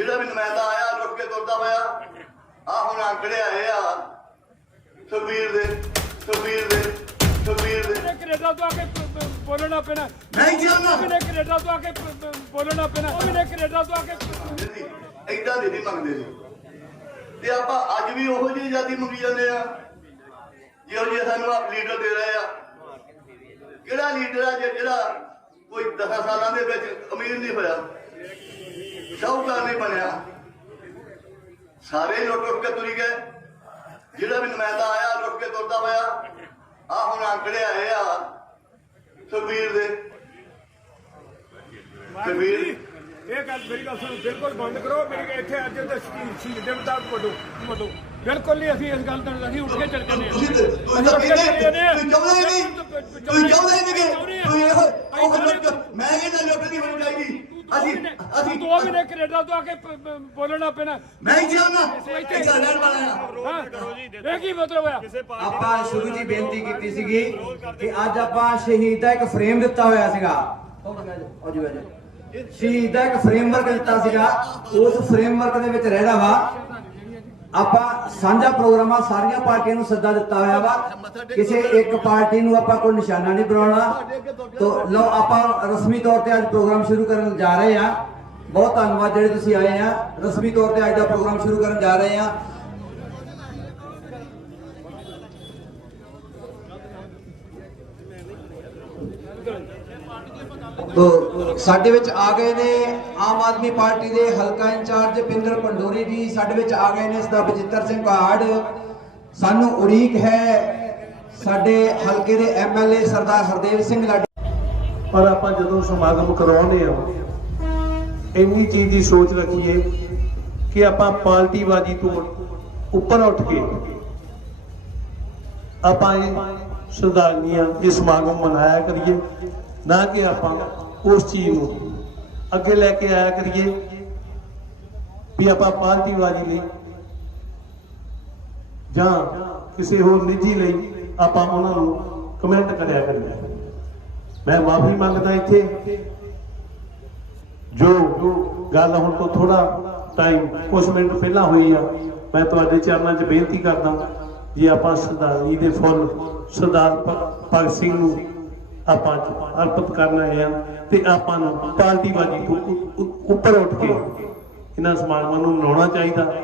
ਜਿਹੜਾ ਵੀ ਨੁਮਾਇੰਦਾ ਆਇਆ ਲੁੱਟ ਕੇ ਤੁਰਦਾ ਹੋਇਆ ਆ ਹੁਣ ਆਂਕੜੇ ਆਏ ਆ। ਸੁਖਬੀਰ ਦੇ ਸੁਖਬੀਰ ਦੇ ਸੁਖਬੀਰ ਦੇ। ਕੈਨੇਡਾ ਤੋਂ ਆ ਕੇ ਬੋਲਣਾ ਪੈਣਾ? ਨਹੀਂ ਵੀ ਨੇ ਕੈਨੇਡਾ ਤੋਂ ਆ ਕੇ ਬੋਲਣਾ ਪੈਣਾ? ਉਹ ਵੀ ਨੇ ਕੈਨੇਡਾ ਤੋਂ ਆ ਕੇ ਪ- ਨਹੀਂ ਇਦਾਂ ਦੇ ਨਹੀਂ ਮੰਗਦੇ ਸੀ ਤੇ ਆਪਾਂ ਅੱਜ ਵੀ ਉਹੋ ਜਿਹੀ ਆਜ਼ਾਦੀ ਮੰਗੀ ਜਾਂਦੇ ਆ। ਜਿਹੋ ਜਿਹੇ ਸਾਨੂੰ ਆਪ ਲੀਡਰ ਦੇ ਰਹੇ ਆ। ਕਿਹੜਾ ਲੀਡਰ ਆ ਜੇ- ਜਿਹੜਾ ਕੋਈ 10 ਸਾਲਾਂ ਦੇ ਵਿੱਚ ਅਮੀਰ ਨਹੀਂ ਹੋਇਆ? ਸ਼ਾਹੂਕਾਰ ਨਹੀਂ ਬਣਿਆ। ਸਾਰੇ ਲੁੱਟ ਲੁੱਟ ਕੇ ਤੁਰੀ ਗਏ। ਜਿਹੜਾ ਵੀ ਨੁਮਾਇੰਦਾ ਆਇਆ ਲੁੱਟ ਕੇ ਤੁਰਦਾ ਹੋਇਆ ਆ ਹੁਣ ਆਂਕੜੇ ਆਏ ਆ ਸੁਖਬੀਰ ਦੇ। ਸੁਖਬੀਰ ਇਹ ਗੱਲ ਮੇਰੀ ਗੱਲ ਸੁਣੋ ਬਿਲਕੁਲ ਬੰਦ ਕਰੋ। ਮੇਰੀ ਇੱਥੇ ਅੱਜ ਦੇ ਸ਼ਹੀਦ ਦੇ ਮੁਤਾਬਕ ਬੋਲੋ ਬੋਲੋ। ਬਿਲਕੁਲ ਨਹੀਂ ਅਸੀਂ ਇਸ ਗੱਲ ਤੋਂ ਅਸੀਂ ਉੱਠ ਕੇ ਚੱਲ ਜਾਂਦੇ ਹਾਂ। ਤੁਸੀਂ ਤੁਸੀਂ ਕਹਿੰਦੇ ਤੁਸੀਂ ਚਾਹੁੰਦੇ ਨਹੀਂ। ਤੁਸੀਂ ਚਾਹੁੰਦੇ ਨਹੀਂ ਕਿ ਤੁਸੀਂ ਉਹ ਲੁੱਟ ਮੈਂ ਕਹਿੰਦਾ ਲੁੱਟ ਨਹੀਂ ਹੋਣੀ ਚਾਹੀਦੀ। ਅਸੀਂ ਅਸੀਂ ਦੋ ਵੀ ਨੇ ਕੈਨੇਡਾ ਤੋਂ ਆ ਕੇ ਪ- ਪ- ਬੋਲਣਾ ਪੈਣਾ। ਮੈਂ ਹੀ ਚਾਹੁੰਦਾ ਇੱਥੇ ਰਹਿਣ ਵਾਲਾ ਆ ਹਾਂ। ਇਹ ਕੀ ਮਤਲਬ ਹੋਇਆ? ਆਪਾਂ ਸ਼ੁਰੂ ਜੀ ਬੇਨਤੀ ਕੀਤੀ ਸੀਗੀ ਕਿ ਅੱਜ ਆਪਾਂ ਸ਼ਹੀਦ ਦਾ ਇੱਕ ਫਰੇਮ ਦਿੱਤਾ ਹੋਇਆ ਸੀਗਾ। ਸ਼ਹੀਦ ਦਾ ਇੱਕ ਫਰੇਮਵਰਕ ਦਿੱਤਾ ਸੀਗਾ। ਉਸ ਫਰੇਮਵਰਕ ਦੇ ਵਿੱਚ ਰਹਿਣਾ ਵਾ। ਆਪਾਂ ਸਾਂਝਾ ਪ੍ਰੋਗਰਾਮਾਂ ਸਾਰੀਆਂ ਪਾਰਟੀਆਂ ਨੂੰ ਸੱਦਾ ਦਿੱਤਾ ਹੋਇਆ ਵਾ। ਕਿਸੇ ਇੱਕ ਪਾਰਟੀ ਨੂੰ ਆਪਾਂ ਕੋਈ ਨਿਸ਼ਾਨਾ ਨਹੀਂ ਬਣਾਉਣਾ। ਤੋ ਲਓ, ਆਪਾਂ ਰਸਮੀ ਤੌਰ ਤੇ ਅੱਜ ਪ੍ਰੋਗਰਾਮ ਸ਼ੁਰੂ ਕਰਨ ਜਾ ਰਹੇ ਆ ਬਹੁਤ ਧੰਨਵਾਦ ਜਿਹੜੇ ਤੁਸੀਂ ਆਏ ਆ। ਰਸਮੀ ਤੌਰ ਤੇ ਅੱਜ ਦਾ ਪ੍ਰੋਗਰਾਮ ਸ਼ੁਰੂ ਕਰਨ ਜਾ ਰਹੇ ਆ ਤੋ ਸਾਡੇ ਵਿੱਚ ਆ ਗਏ ਨੇ ਆਮ ਆਦਮੀ ਪਾਰਟੀ ਦੇ ਹਲਕਾ ਇੰਚਾਰਜ ਪਿੰਦਰ ਪੰਡੋਰੀ ਜੀ, ਸਾਡੇ ਵਿੱਚ ਆ ਗਏ ਨੇ ਸਦਾ ਬਜਿੱਤਰ ਸਿੰਘ ਕਾੜ ਸਾਨੂੰ ਉਡੀਕ ਹੈ ਸਾਡੇ ਹਲਕੇ ਦੇ ਐਮਐਲਏ ਸਰਦਾਰ ਹਰਦੇਵ ਸਿੰਘ ਲਾਡੀ। ਪਰ ਆਪਾਂ ਜਦੋਂ ਸਮਾਗਮ ਕਰਾਉਂਦੇ ਆ ਇੰਨੀ ਚੀਜ਼ ਦੀ ਸੋਚ ਰੱਖੀਏ ਕਿ ਆਪਾਂ ਪਾਰਟੀਵਾਦੀ ਤੋਂ ਉੱਪਰ ਉੱਠ ਕੇ ਆਪਾਂ ਇਹ ਸ਼ਰਧਾਂਜਲੀਆਂ ਇਹ ਸਮਾਗਮ ਮਨਾਇਆ ਕਰੀਏ। ਨਾ ਕਿ ਆਪਾਂ ਉਸ ਚੀਜ਼ ਨੂੰ ਅੱਗੇ ਲੈ ਕੇ ਆਇਆ ਕਰੀਏ ਵੀ ਆਪਾਂ ਪਾਰਟੀਵਾਦੀ ਲਈ ਜਾਂ ਕਿਸੇ ਹੋਰ ਨਿੱਜੀ ਲਈ ਆਪਾਂ ਉਹਨਾਂ ਨੂੰ ਕਮੈਂਟ ਕਰਿਆ ਕਰੀਏ। ਮੈਂ ਮਾਫੀ ਮੰਗਦਾ ਇੱਥੇ ਜੋ ਗੱਲ ਹੁਣ ਤੋਂ ਥੋੜਾ ਟਾਈਮ ਕੁਝ ਮਿੰਟ ਪਹਿਲਾਂ ਹੋਈ ਆ, ਮੈਂ ਤੁਹਾਡੇ ਚਰਨਾਂ 'ਚ ਬੇਨਤੀ ਕਰਦਾ ਜੇ ਆਪਾਂ ਸਰਦਾਰ ਜੀ ਦੇ ਫੁੱਲ, ਸਰਦਾਰ ਭ- ਭਗਤ ਸਿੰਘ ਨੂੰ ਆਪਾਂ ਅਰਪਿਤ ਕਰਨਾ ਆ ਤੇ ਆਪਾਂ ਨੂੰ ਪਾਲਟੀਬਾਜ਼ੀ ਤੋਂ ਉੱਪਰ ਉੱਠ ਕੇ ਇਹਨਾਂ ਸਮਾਗਮਾਂ ਨੂੰ ਮਨਾਉਣਾ ਚਾਹੀਦਾ।